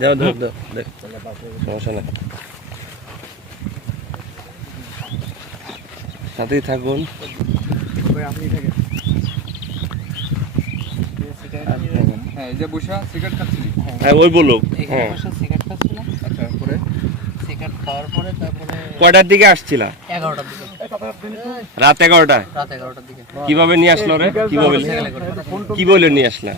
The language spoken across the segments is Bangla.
দাও দাও দাও দাও। সমস্যা নেই। সাথেই থাকুন। হ্যাঁ যে বসে সিগারেট খাচ্ছিলি? হ্যাঁ ওই বলো হ্যাঁ। সিগারেট খাচ্ছিলাম। আচ্ছা পরে? সিগারেট খাওয়ার পরে তারপরে কয়টার দিকে আসছিলা? এগারোটার দিকে। রাত দিকে। কীভাবে নিয়ে আসলো রে? কি বলে কি বলে নিয়ে আসলা?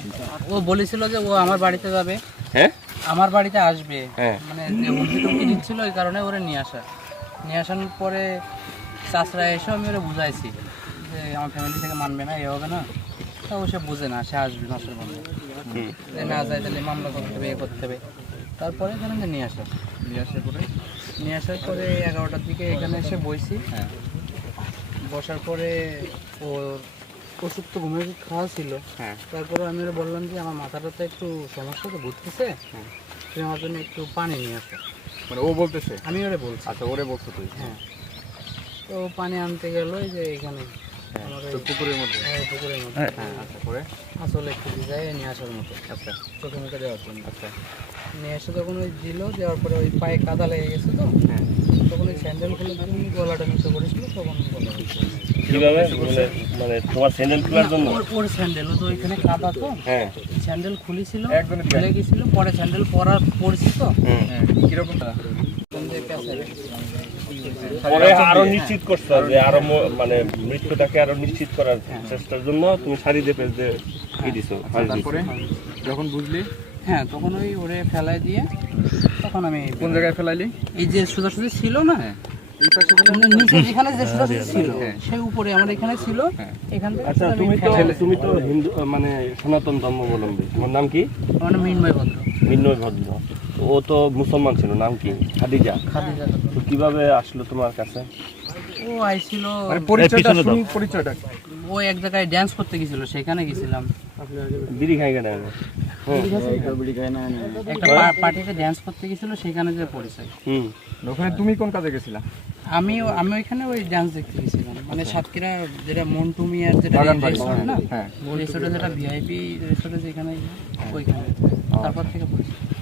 ও বলেছিল যে ও আমার বাড়িতে যাবে। হ্যাঁ? আমার বাড়িতে আসবে। হ্যাঁ। মানে যে হুমকি দিচ্ছিল ওই কারণে ওরে নিয়ে আসা। নিয়ে আসার পরে চাষরা এসে আমি ওরা বুঝাইছি যে আমার ফ্যামিলি থেকে মানবে না এ হবে না। তা ও সে বুঝে না সে আসবে মাসের মধ্যে হুম। যে না যায় তাহলে মামলা করতে হবে এ করতে হবে। তারপরে এখানে যে নিয়ে আসা। নিয়ে আসার পরে? নিয়ে আসার পরে এগারোটার দিকে এখানে এসে বইছি। হ্যাঁ। বসার পরে ওর ওষুধ তো ঘুমের ওষুধ খাওয়া ছিল। হ্যাঁ। তারপরে আমি ওরা বললাম যে আমার মাথাটা তো একটু সমস্যা তো ঘুরতেছে। তুমি আমার জন্য একটু পানি নিয়ে আসো। মানে ও বলতেছে? আমি ওরে বলছি। আচ্ছা ওরে বলছো তুই হ্যাঁ। তো পানি আনতে গেল এই যে এখানে। হ্যাঁ পুকুরের মধ্যে? হ্যাঁ, পুকুরের মধ্যে। হ্যাঁ আচ্ছা আসলে একটু ভিজায় নিয়ে আসার মতো। আচ্ছা। চোখে মুখে দেওয়ার জন্য। আচ্ছা। নিয়ে এসে তখন ওই দিল দেওয়ার পরে ওই পায়ে কাদা লেগে গেছে তো হ্যাঁ। তখন ওই স্যান্ডেল খুলে তুমি গলাটা নিচে করেছিল তখন গলা। কীভাবে? মানে মানে তোমার স্যান্ডেল খোলার জন্য? ওর ওর স্যান্ডেল তো ওইখানে কাদা তো। হ্যাঁ। স্যান্ডেল খুলেছিল একদমই গেছিল পরে স্যান্ডেল পড়ছি তো। হ্যাঁ। কীরকম। পরে আরও নিশ্চিত করছ যে আরও মানে মৃত্যুটাকে আরও নিশ্চিত করার চেষ্টার জন্য তুমি শাড়ি দিয়ে পেজ দিয়ে দিছো তারপরে? যখন বুঝলি? হ্যাঁ তখন ওই ওরে ফেলাই দিয়ে তখন আমি কোন জায়গায় ফেলাইলি এই যে সোজাসুজি ছিল না? এই পাশে নিচে যেখানে যে সোজাসুজি ছিল। উপরে আমার এখানে ছিল। এখান থেকে আচ্ছা তুমি তো তুমি তো হিন্দু মানে সনাতন ধর্মাবলম্বী। তোমার নাম কি? আমার নাম মিনময় ভদ্র। ও তো মুসলমান ছিল নাম কি? খাদিজা। খাদিজা। তো কীভাবে আসলো তোমার কাছে? ও আইছিল মানে পরিচয়টা শুনি পরিচয়টা। ও এক জায়গায় ড্যান্স করতে গেছিল সেখানে গেছিলাম। বিড়ি খাই একটা পা- পার্টিতে ড্যান্স করতে গেছিল সেখানে যে পরিচয় হুম। ওখানে তুমি কোন কাজে গেছিলা? আমি আমি ওইখানে ওই ডান্স দেখতে গেছিলাম। মানে সাতক্ষীরা যেটা মন্টু মিয়ার যেটা রেস্টুরেন্ট না হ্যাঁ। যেটা ভিআইপি রেস্টুরেন্ট যেখানে ওইখানে। তারপর থেকে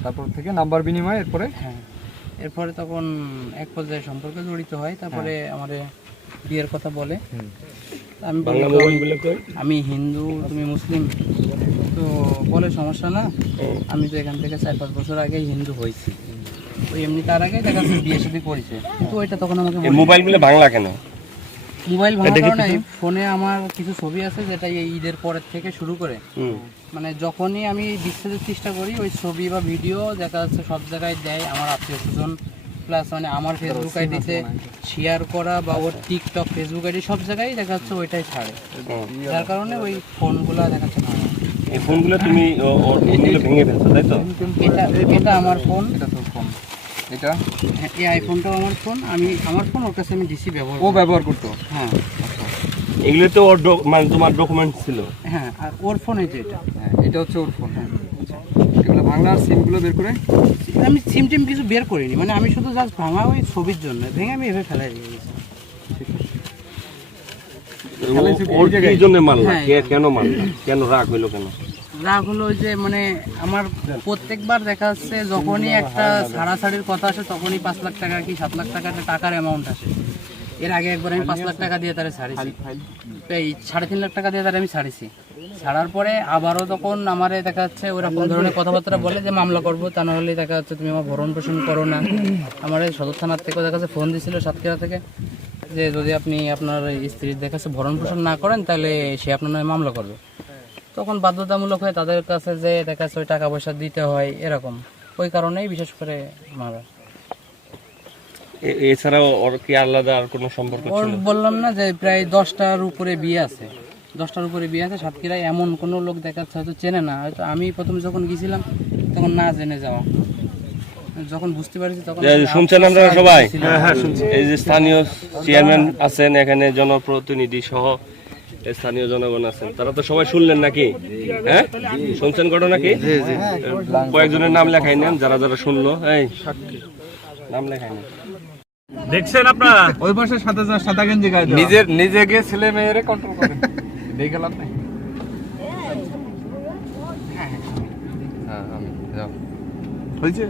তারপর থেকে নাম্বার বিনিময় এরপরে? হ্যাঁ। এরপরে তখন এক পর্যায়ে সম্পর্কে জড়িত হয় তারপরে আমাদের বিয়ের কথা বলে। আমি আমি হিন্দু তুমি মুসলিম তো বলে সমস্যা না। আমি তো এখান থেকে চার পাঁচ বছর আগে হিন্দু হয়েছি। ওই এমনি তার আগে দেখা যাচ্ছে বিয়ে সাথে করেছে। কিন্তু ওইটা তখন আমাকে মোবাইলগুলো বাংলা কেন? মোবাইল ভাঙার কারণে ফোনে আমার কিছু ছবি আছে যেটা এই ঈদের পরের থেকে শুরু করে। মানে যখনই আমি বিচ্ছেদের চেষ্টা করি ওই ছবি বা ভিডিও দেখা যাচ্ছে সব জায়গায় দেয় আমার আত্মীয় স্বজন। প্লাস মানে আমার ফেসবুক আইডিতে শেয়ার করা বা ওর টিকটক ফেসবুক আইডি সব জায়গায় দেখা যাচ্ছে ওইটাই ছাড়ে। যার কারণে ওই ফোনগুলো দেখা যাচ্ছে ভাঙা। এই ফোনগুলো তুমি ওর ফোনগুলো ভেঙে ফেলছো তাই তো? এটা এটা আমার ফোন এটা তোর ফোন এটা? হ্যাঁ, এই আইফোনটাও আমার ফোন আমি আমার ফোন ওর কাছে আমি ডিসি ব্যবহার ও ব্যবহার করতো? হ্যাঁ। এগুলো তো ওর মানে তোমার ডকুমেন্ট ছিল। হ্যাঁ আর ওর ফোন এটা। হ্যাঁ এটা হচ্ছে ওর ফোন হ্যাঁ। এগুলো বাংলা সিমগুলো বের করে? আমি সিম টিম কিছু বের করিনি মানে আমি শুধু জাস্ট ভাঙা ওই ছবির জন্য ভেঙে আমি এভাবে ফেলাই দিয়ে গেছি জন্য মারলা? হ্যাঁ। কেন মারলা? কেন রাগ হইল কেন? রাগ হলো ওই যে মানে আমার প্রত্যেকবার দেখা যাচ্ছে যখনই একটা ছাড়াছাড়ির কথা আসে তখনই পাঁচ লাখ টাকা কি সাত লাখ টাকা টাকার অ্যামাউন্ট আসে। এর আগে একবার আমি পাঁচ লাখ টাকা দিয়ে তারা ছাড়িছি। এই সাড়ে তিন লাখ টাকা দিয়ে তারা আমি ছাড়িছি। ছাড়ার পরে আবারও তখন আমার দেখা যাচ্ছে ওরকম ধরনের কথাবার্তা বলে যে মামলা করব। তা নাহলে দেখা যাচ্ছে তুমি আমার ভরণ পোষণ করো না। আমার সদর থানার থেকেও দেখা যাচ্ছে ফোন দিছিল সাতক্ষীরা থেকে যে যদি আপনি আপনার স্ত্রীর দেখা যাচ্ছে ভরণ পোষণ না করেন তাহলে সে আপনার নামে মামলা করবে। তখন বাধ্যতামূলক হয়ে তাদের কাছে যে দেখা যাচ্ছে ওই টাকা পয়সা দিতে হয় এরকম। ওই কারণেই বিশেষ করে মারা। এছাড়াও ওর কি আলাদা আর কোনো সম্পর্ক ছিল? বললাম না যে প্রায় দশটার উপরে বিয়ে আছে। দশটার উপরে বিয়ে আছে সাতক্ষীরায় এমন কোনো লোক দেখা যাচ্ছে হয়তো চেনে না। হয়তো আমি প্রথম যখন গেছিলাম তখন না জেনে যাওয়া। যখন বুঝতে পারছি তখন শুনছেন আপনারা সবাই? এই যে স্থানীয় চেয়ারম্যান আছেন এখানে জনপ্রতিনিধি সহ স্থানীয় জনগণ আছেন। তারা তো সবাই শুনলেন নাকি? হ্যাঁ? শুনছেন ঘটনা কি? কয়েকজনের নাম লেখাই নেন যারা যারা শুনলো। এই নাম লেখাই নেন। দেখছেন আপনারা? ওই পাশে সাদা সাদা গেঞ্জি গায়ে নিজের নিজেকে ছেলে মেয়েরে কন্ট্রোল করে দেখে লাভ নাই হ্যাঁ আমি যাও হয়েছে